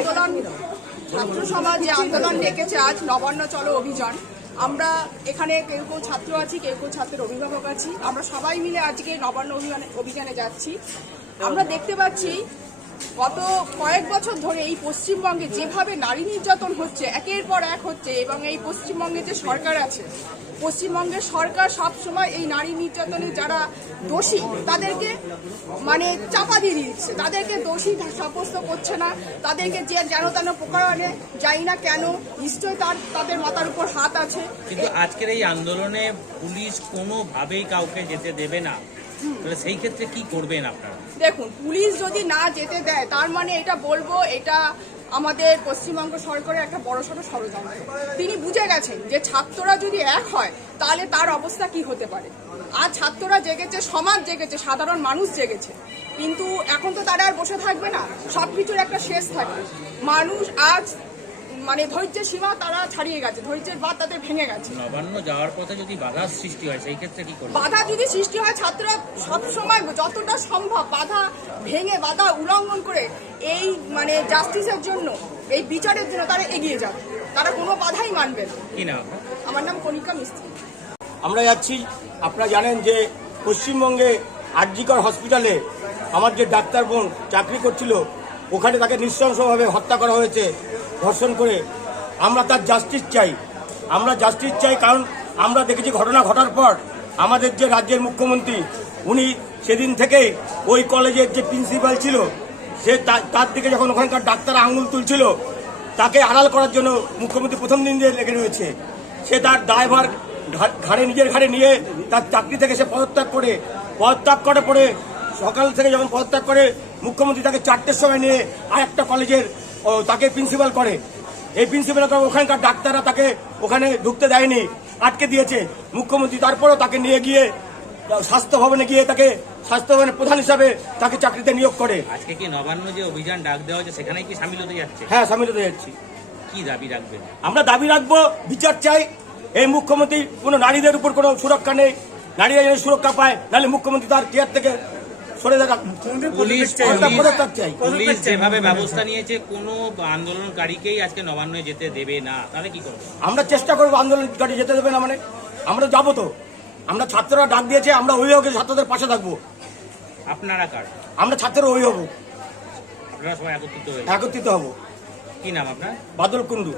আন্দোলন ছাত্র সমাজ যে আন্দোলন ডেকেছে আজ নবান্ন চলো অভিযান, আমরা এখানে কেউ কেউ ছাত্র আছি, কেউ কেউ ছাত্রের অভিভাবক আছি, আমরা সবাই মিলে আজকে নবান্ন অভিযানে যাচ্ছি। আমরা দেখতে পাচ্ছি গত কয়েক বছর ধরে এই পশ্চিমবঙ্গে যেভাবে নারী নির্যাতন হচ্ছে, একের পর এক হচ্ছে, এবং এই পশ্চিমবঙ্গে যে সরকার আছে, পশ্চিমবঙ্গের সরকার সবসময় এই নারী নির্যাতনে যারা দোষী তাদেরকে চাপা দিয়ে দিচ্ছে, তাদেরকে দোষী সাব্যস্ত করছে না, তাদেরকে যে যেন তেন প্রকারে যাই না কেন, নিশ্চয়ই তাদের মাথার উপর হাত আছে। কিন্তু আজকের এই আন্দোলনে পুলিশ কোনোভাবেই কাউকে যেতে দেবে না, সেই ক্ষেত্রে কি করবেন আপনারা? দেখুন, পুলিশ যদি না যেতে দেয় তার মানে এটা বলবো এটা আমাদের পশ্চিমবঙ্গ সরকারের একটা বড়সড় ষড়যন্ত্র। তিনি বুঝে গেছেন যে ছাত্ররা যদি এক হয় তাহলে তার অবস্থা কি হতে পারে। আজ ছাত্ররা জেগেছে, সমাজ জেগেছে, সাধারণ মানুষ জেগেছে, কিন্তু এখন তো তারা আর বসে থাকবে না, সবকিছুর একটা শেষ থাকবে। মানুষ আজ ধৈর্যের সীমা তারা ছাড়িয়ে গেছে, ধৈর্যের বাঁধ তাদের ভেঙে গেছে। নবান্ন যাওয়ার পথে যদি বাধার সৃষ্টি হয় সেই ক্ষেত্রে কি করবে? বাধা যদি সৃষ্টি হয়, ছাত্ররা সবসময় যতটা সম্ভব বাধা ভেঙে, বাধা উল্লঙ্ঘন করে এই জাস্টিসের জন্য, এই বিচারের জন্য তারা এগিয়ে যাবে, তারা কোনো বাধাই মানবে না। কি নাম? আমার নাম কণিকা মিস্ত্রি। আমরা যাচ্ছি, আপনারা জানেন যে পশ্চিমবঙ্গে আরজিকর হসপিটালে আমার যে ডাক্তার বোন চাকরি করছিল, ওখানে তাকে নৃশংসভাবে হত্যা করা হয়েছে, ধর্ষণ করে। আমরা তার জাস্টিস চাই, আমরা জাস্টিস চাই, কারণ আমরা দেখেছি ঘটনা ঘটার পর আমাদের যে রাজ্যের মুখ্যমন্ত্রী, উনি সেদিন থেকেই ওই কলেজের যে প্রিন্সিপাল ছিল, সে তার দিকে যখন ওখানকার ডাক্তার আঙুল তুলছিল, তাকে আড়াল করার জন্য মুখ্যমন্ত্রী প্রথম দিন দিয়ে লেগে রয়েছে। সে তার দায়ভার নিজের ঘাড়ে নিয়ে তার চাকরি থেকে সে পদত্যাগ করে পরে সকাল থেকে যখন পদত্যাগ করে, মুখ্যমন্ত্রী তাকে 4টের সময় নিয়ে আর একটা কলেজের তাকে প্রিন্সিপাল করে। এই প্রিন্সিপাল ওখানকার ডাক্তাররা তাকে ওখানে ঢুকতে দেয়নি, আটকে দিয়েছে মুখ্যমন্ত্রী। তারপরেও তাকে নিয়ে গিয়ে স্বাস্থ্য ভবনে গিয়ে তাকে স্বাস্থ্য ভবনের প্রধান হিসাবে তাকে চাকরিতে নিয়োগ করে। আজকে কি নবান্ন যে অভিযান ডাক দেওয়া হয়েছে সেখানে কি সামিল হতে যাচ্ছে? হ্যাঁ, সামিল হতে যাচ্ছি। কি দাবি রাখবেন? আমরা দাবি রাখবো, বিচার চাই। এই মুখ্যমন্ত্রী কোনো নারীদের উপর কোনো সুরক্ষা নেই, নারীরা যেন সুরক্ষা পায়, নাহলে মুখ্যমন্ত্রী তার চেয়ার থেকে সরে যাক। পুলিশ যেভাবে ব্যবস্থা নিয়েছে, কোনো আন্দোলনকারীকেই আজকে নবান্নে যেতে দেবে না, তাহলে কি করবে? আমরা চেষ্টা করবো আন্দোলনকারী যেতে দেবে না, আমরা যাবো তো। আমরা ছাত্ররা ডাক দিয়েছে, আমরা অভিভাবকের ছাত্রদের পাশে থাকবো। আপনারা কার? আমরা ছাত্রের অভিভাবক। আপনারা সবাই একত্রিত হবো। কি নাম আপনার? বাদল কুন্ডু।